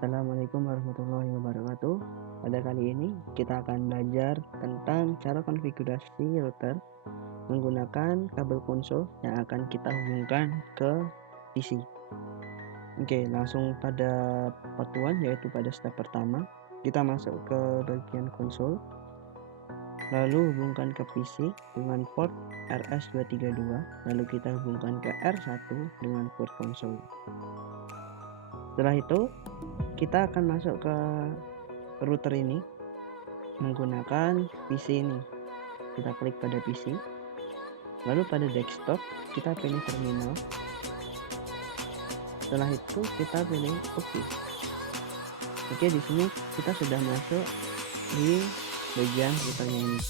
Assalamualaikum warahmatullahi wabarakatuh. Pada kali ini kita akan belajar tentang cara konfigurasi router menggunakan kabel konsol yang akan kita hubungkan ke PC. Oke, langsung pada part 1, yaitu pada step pertama. Kita masuk ke bagian konsol, lalu hubungkan ke PC dengan port RS232, lalu kita hubungkan ke R1 dengan port konsol. Setelah itu kita akan masuk ke router ini menggunakan PC ini. Kita klik pada PC, lalu pada desktop kita pilih terminal. Setelah itu kita pilih OK. Oke, di sini kita sudah masuk di bagian routernya ini.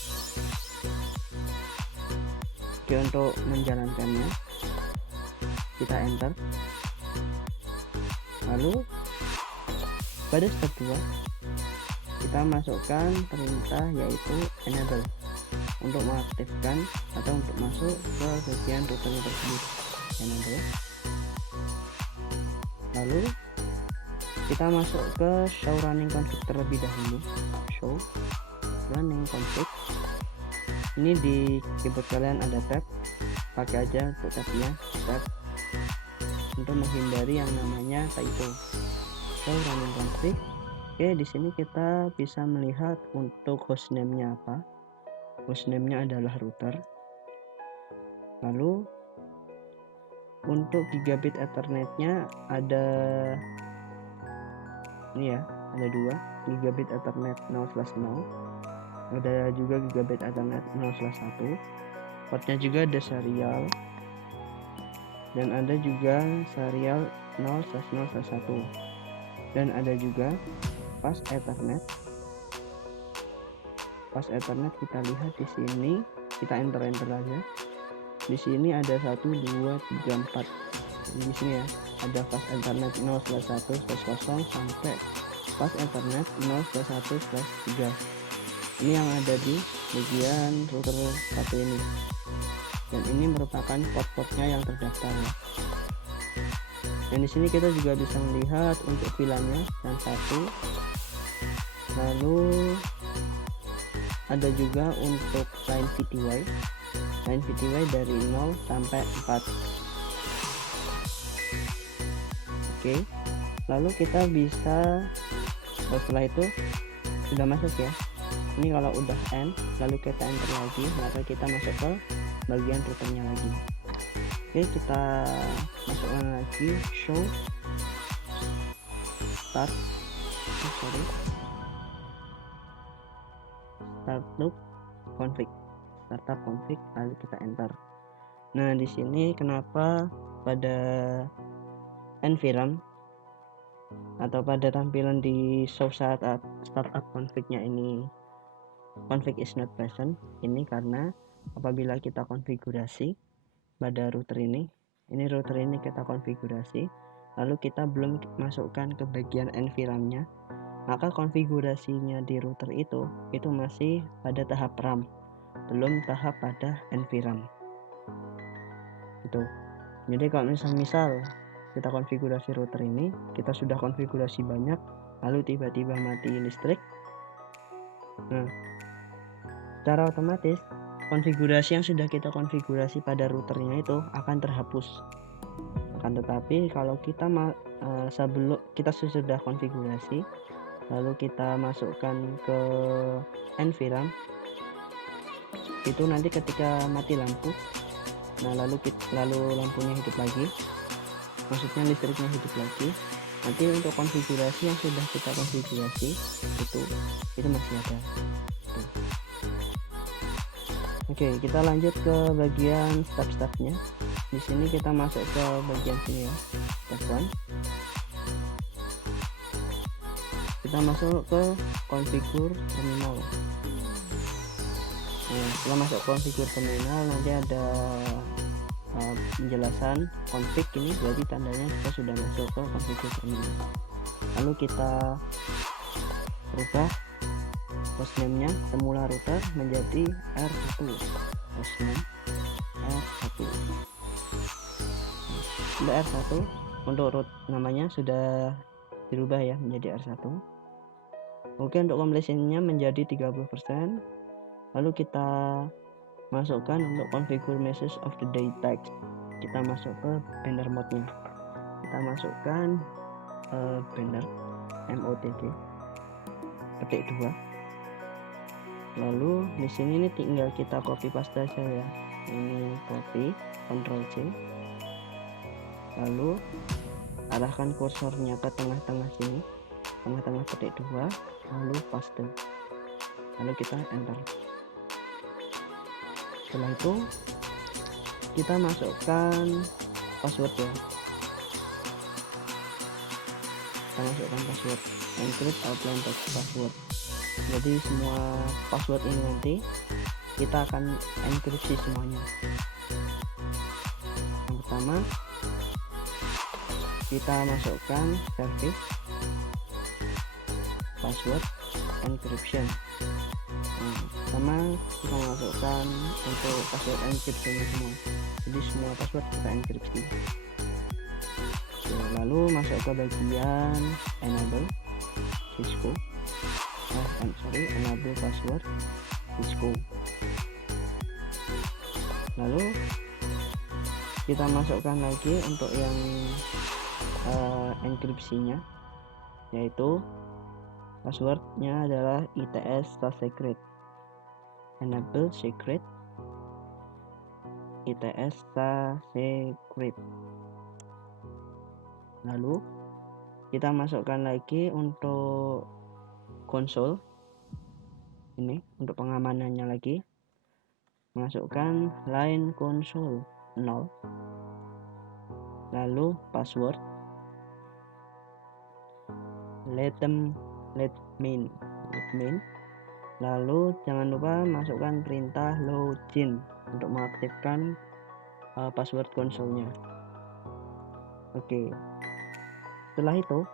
Oke, untuk menjalankannya kita enter. Lalu pada step 2 kita masukkan perintah yaitu enable untuk mengaktifkan atau untuk masuk ke bagian router tersebut. Enable. Lalu kita masuk ke show running config terlebih dahulu. Show running config. Ini di keyboard kalian ada tab, pakai aja untuk tabnya tab untuk menghindari yang namanya typo. Show running config. Oke, di sini kita bisa melihat untuk hostname-nya apa. Hostname-nya adalah router. Lalu untuk gigabit Ethernet-nya ada ini ya, ada 2, gigabit Ethernet 0/0. Ada juga gigabit Ethernet 0/1. Portnya juga ada serial dan ada juga serial 0/0/1. Dan ada juga fast Ethernet. Fast Ethernet kita lihat di sini, kita enter aja. Di sini ada 1, 2, 3, 4. Di sini ya, ada fast Ethernet 0/1/0 sampai fast Ethernet 0/1/3. Ini yang ada di bagian router satu ini. Dan ini merupakan port-portnya yang terdaftar ya. Dan di sini kita juga bisa melihat untuk VLAN-nya yang 1. Lalu ada juga untuk line VTY. Line VTY dari 0 sampai 4. Oke. Lalu kita bisa setelah itu sudah masuk ya. Ini kalau udah end, lalu kita enter lagi, maka kita masuk ke bagian routernya lagi. Oke, kita masukkan lagi show start startup config, startup config, lalu kita enter. Nah, di sini kenapa pada environment atau pada tampilan di show startup config-nya ini config is not present, ini karena apabila kita konfigurasi pada router ini router ini kita konfigurasi, lalu kita belum masukkan ke bagian environment-nya, maka konfigurasinya di router itu masih pada tahap RAM, belum tahap pada environment. Itu. Jadi kalau misal kita konfigurasi router ini, kita sudah konfigurasi banyak, lalu tiba-tiba mati listrik. Nah, secara otomatis konfigurasi yang sudah kita konfigurasi pada routernya itu akan terhapus. Akan tetapi kalau kita sebelum kita sudah konfigurasi, lalu kita masukkan ke environment, itu nanti ketika mati lampu, nah lalu lampunya hidup lagi, maksudnya listriknya hidup lagi, nanti untuk konfigurasi yang sudah kita konfigurasi itu masih ada. Oke, kita lanjut ke bagian step-stepnya. Di sini kita masuk ke bagian sini ya, step 1. Kita masuk ke configure terminal. Nah, setelah masuk configure terminal, nanti ada penjelasan config ini, berarti tandanya kita sudah masuk ke configure terminal. Lalu kita rubah hostname-nya semula router menjadi R1. Hostname R1. Sudah R1 untuk root namanya sudah dirubah ya menjadi R1. Oke, untuk completion-nya menjadi 30%. Lalu kita masukkan untuk configure message of the day text. Kita masuk ke banner mode-nya. Kita masukkan banner MOTG petik 2. Lalu di sini ini tinggal kita copy paste saja ya. Ini copy, Ctrl C. Lalu arahkan kursornya ke tengah-tengah sini, tengah-tengah petik 2, lalu paste. Lalu kita enter. Setelah itu kita masukkan password ya. Kita masukkan password encrypt outline text password. Jadi semua password ini nanti kita akan enkripsi semuanya. Yang pertama kita masukkan service password encryption. Pertama kita masukkan untuk password encryption semua. Jadi semua password kita enkripsi. Lalu masuk ke bagian enable Cisco. Enable password Cisco. Lalu kita masukkan lagi untuk yang enkripsinya, yaitu passwordnya adalah ITS secret. Enable secret ITS secret. Lalu kita masukkan lagi untuk konsol ini, untuk pengamanannya lagi masukkan line console 0, lalu password let main, lalu jangan lupa masukkan perintah login untuk mengaktifkan password konsolnya. Oke, setelah itu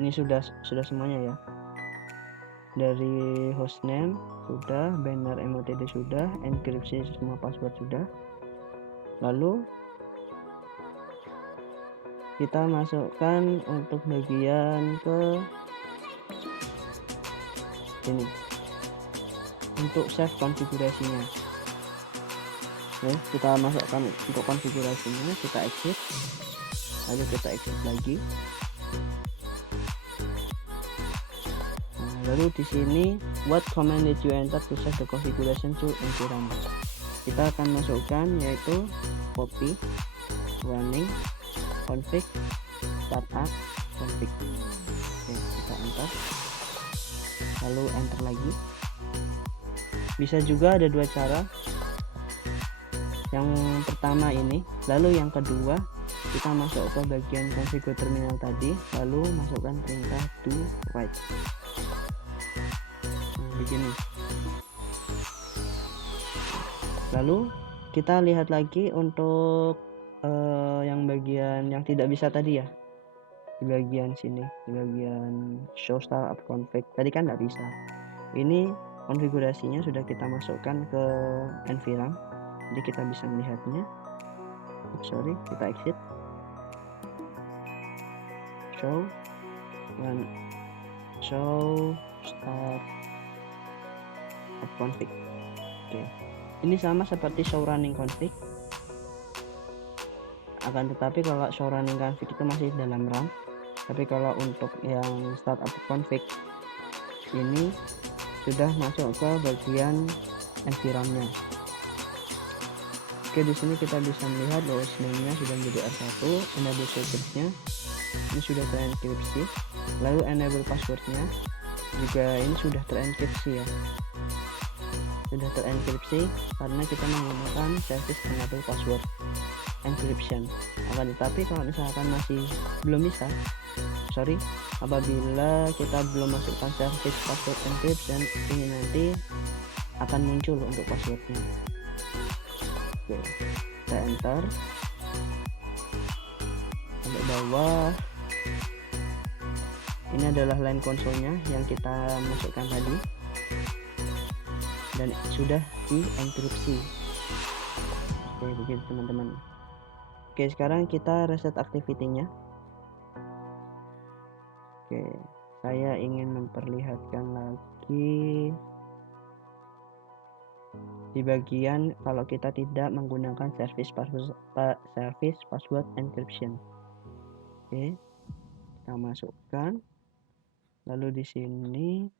ini sudah semuanya ya. Dari hostname sudah, banner MOTD sudah, enkripsi semua password sudah. Lalu kita masukkan untuk bagian ke sini untuk save konfigurasinya. Oke, kita masukkan untuk konfigurasinya, kita exit, lalu kita exit lagi. Lalu di sini what command did you enter to save the configuration to environment. Kita akan masukkan yaitu copy running config startup config. Oke, kita enter, lalu enter lagi. Bisa juga ada dua cara, yang pertama ini, lalu yang kedua kita masuk ke bagian configure terminal tadi, lalu masukkan perintah do write begini. Lalu kita lihat lagi untuk yang bagian yang tidak bisa tadi ya, di bagian sini, di bagian show startup config tadi kan nggak bisa. Ini konfigurasinya sudah kita masukkan ke environment, jadi kita bisa melihatnya. Kita exit, show start config. Oke, ini sama seperti show running config, akan tetapi kalau show running config itu masih dalam RAM, tapi kalau untuk yang startup config ini sudah masuk ke bagian environment-nya. Oke, di sini kita bisa melihat host name-nya sudah menjadi R1, enable secret-nya ini sudah terenkripsi, lalu enable password-nya juga ini sudah terenkripsi ya. Sudah terenkripsi karena kita menggunakan service enable password encryption. Akan tetapi kalau misalkan masih belum bisa, apabila kita belum masukkan service password encryption, ini nanti akan muncul untuk passwordnya. Oke, kita enter sampai bawah. Ini adalah line konsolnya yang kita masukkan tadi dan sudah dienkripsi. Oke, begitu teman-teman. Oke, sekarang kita reset activity-nya. Oke, saya ingin memperlihatkan lagi di bagian kalau kita tidak menggunakan service password encryption. Oke, kita masukkan, lalu di sini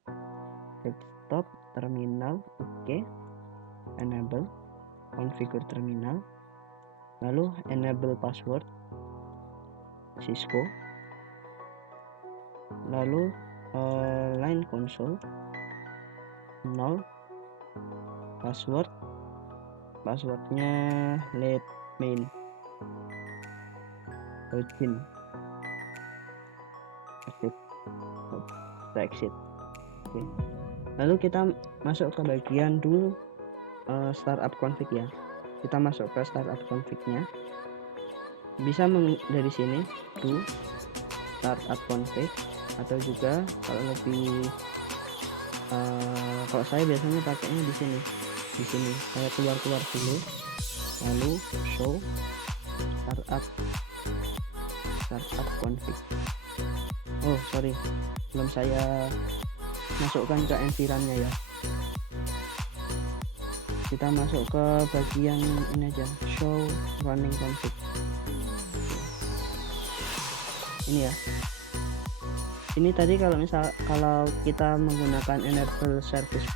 desktop terminal, oke, enable configure terminal, lalu enable password Cisco, lalu line console 0, passwordnya let main login, exit. Oke. Lalu kita masuk ke bagian dulu startup config ya. Kita masuk ke startup config-nya. Bisa dari sini do startup config, atau juga kalau lebih kalau saya biasanya pakainya di sini. Saya keluar dulu, lalu show startup config. Oh sorry, belum saya masukkan ke environnya ya. Kita masuk ke bagian ini aja, show running config. Ini ya. Ini tadi kalau kita menggunakan enable service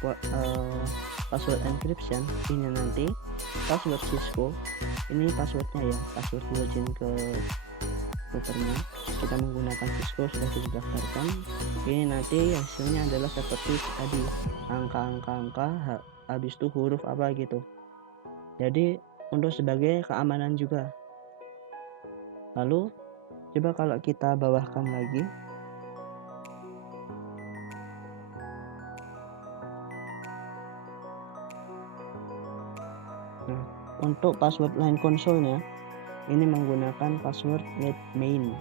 password encryption, ini nanti password Cisco, ini passwordnya ya, password login ke routernya. Kita menggunakan Cisco sudah didaftarkan. Ini nanti hasilnya adalah seperti tadi, angka habis itu huruf apa gitu. Jadi untuk sebagai keamanan juga. Lalu coba kalau kita bawahkan lagi, nah untuk password line console-nya ini menggunakan password let main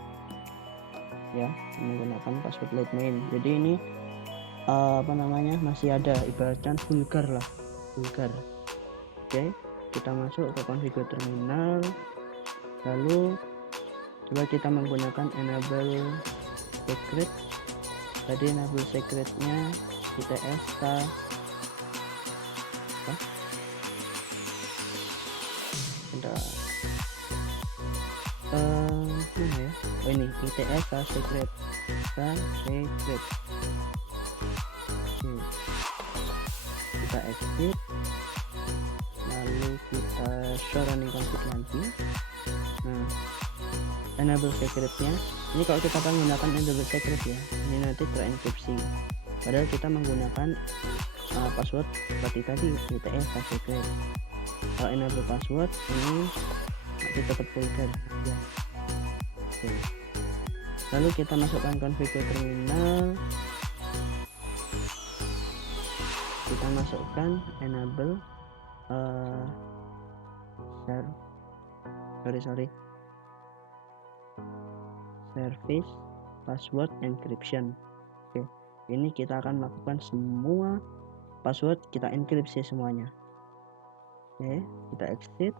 ya, menggunakan password let main. Jadi ini masih ada ibaratnya vulgar. Oke, kita masuk ke configure terminal, lalu coba kita menggunakan enable secret. Tadi enable secretnya ITS mana ya? Oh ini ITS secret. Kita exit, lalu kita show running config lagi. Nah, enable secretnya ini kalau kita menggunakan enable secret ya, ini nanti terenkripsi, padahal kita menggunakan password seperti tadi ITS secret. Kalau enable password ini nanti tetap vulgar ya. Oke. Lalu kita masukkan configure terminal, kita masukkan enable service password encryption. Oke, ini kita akan melakukan semua password, kita enkripsi semuanya. Oke, kita exit,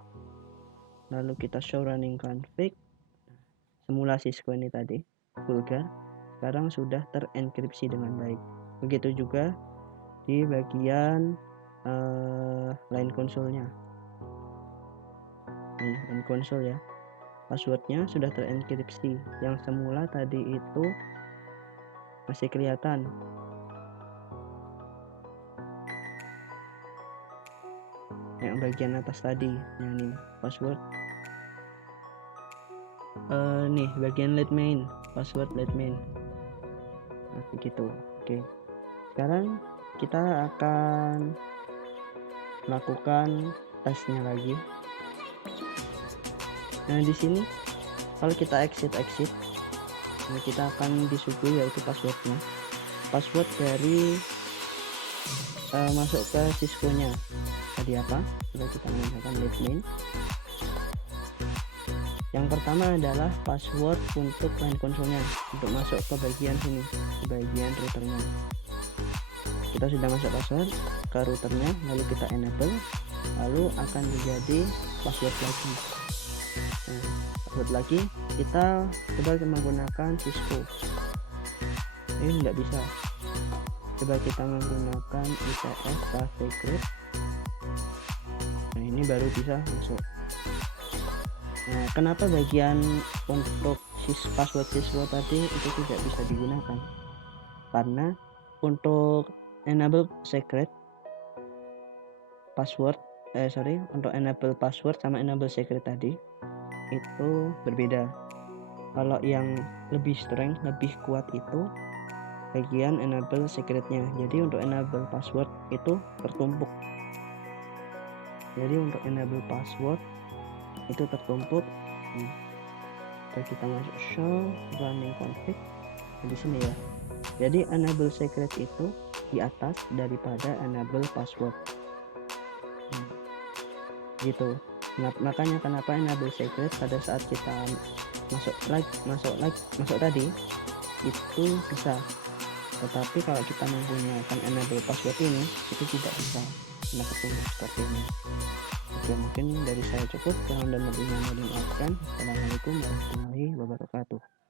lalu kita show running config. Semula Cisco ini tadi vulgar, sekarang sudah terenkripsi dengan baik. Begitu juga di bagian line console-nya. Ini line console ya, passwordnya sudah terenkripsi. Yang semula tadi itu masih kelihatan. Yang bagian atas tadi, yang ini password. Nih bagian let main, password let main. Nah, begitu. Oke. Sekarang kita akan melakukan tesnya lagi. Nah, di sini kalau kita exit, nah kita akan disuguhi yaitu passwordnya. Password dari masuk ke Cisco-nya. Tadi apa? Sudah kita menggunakan let main. Yang pertama adalah password untuk line console-nya, untuk masuk ke bagian sini, ke bagian routernya. Kita sudah masuk password ke routernya, lalu kita enable, lalu akan menjadi password lagi. Nah, password lagi kita coba menggunakan Cisco. ini nggak bisa. Coba kita menggunakan IPS pass secret. Nah ini baru bisa masuk. Nah kenapa bagian untuk password siswa tadi itu tidak bisa digunakan? Karena untuk enable secret password untuk enable password sama enable secret tadi itu berbeda. Kalau yang lebih strength, lebih kuat itu bagian enable secretnya. Jadi untuk enable password itu tertumpuk. Jadi untuk enable password itu tertumpuk. Kita masuk show running config di sini ya. Jadi enable secret itu di atas daripada enable password. Gitu. Makanya kenapa enable secret pada saat kita masuk tadi itu bisa, tetapi kalau kita menggunakan enable password ini itu tidak bisa. Nah seperti ini. Oke, mungkin dari saya cukup. Kurang dan lebihnya mohon dimaafkan. Assalamualaikum warahmatullahi wabarakatuh.